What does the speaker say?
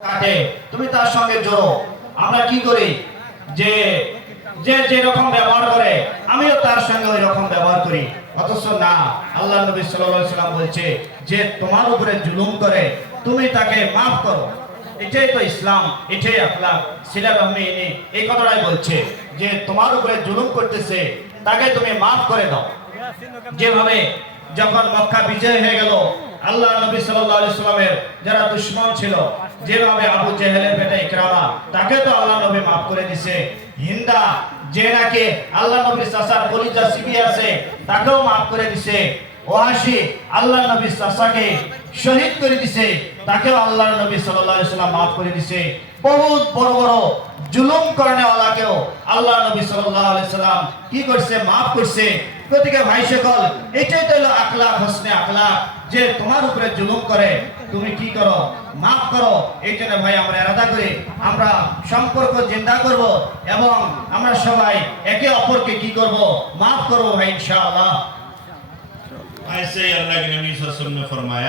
কাটে তুমি তার সঙ্গে জড়ো। আমরা কি করি যে যে যেরকম ব্যবহার করে আমিও তার সঙ্গে ওই রকম ব্যবহার করি, অথচ না, আল্লাহ নবী সাল্লাল্লাহু আলাইহি সাল্লাম বলছে যে তোমার উপরে জুলুম করে তুমি তাকে মাফ করো। এটাই তো ইসলাম, এটাই আখলাক। সিলা রহমে এই কথাটাই বলছে যে তোমার উপরে জুলুম করতেছে তাকে তুমি মাফ করে দাও। যেভাবে যখন মক্কা বিজয় হয়ে গেল, আল্লাহ নবী সাল্লাল্লাহু আলাইহি সাল্লামের যারা দুশমন ছিল, যেভাবে আবু জেহেলের বেটা ইকরামা, তাকে তো আল্লাহ নবী মাফ করে দিয়েছে। হিন্দা যে নাকি আল্লাহ নবীর চাচার কলিজা সিবি আছে, তাকেও মাফ করে দিয়েছে। ওয়াসি আল্লাহ নবীর চাচাকে শহীদ করে দিয়েছে, তাকেও আল্লাহ নবী সাল্লাল্লাহু আলাইহি সাল্লাম মাফ করে দিয়েছে। বহুত বড় বড় জুলুম করেনেওয়ালাকেও আল্লাহ নবী সাল্লাল্লাহু আলাইহি সাল্লাম কি করছে? মাফ করছে। প্রতিকে ভাই সকল, এটাই তো হলো আখলাক, হোসনে আখলাক, যে তোমার উপরে জুলুম করে তুমি কি করো? মাফ করো। এই জন্য ভাই আমরা এরাদা করি, আমরা সম্পর্ক জিন্দা করব এবং আমরা সবাই একে অপরকে কি করব? মাফ করব ভাই, ইনশাআল্লাহ। ऐसे ही अल्लाह के नबी सल्लल्लाहु अलैहि वसल्लम ने फरमाया।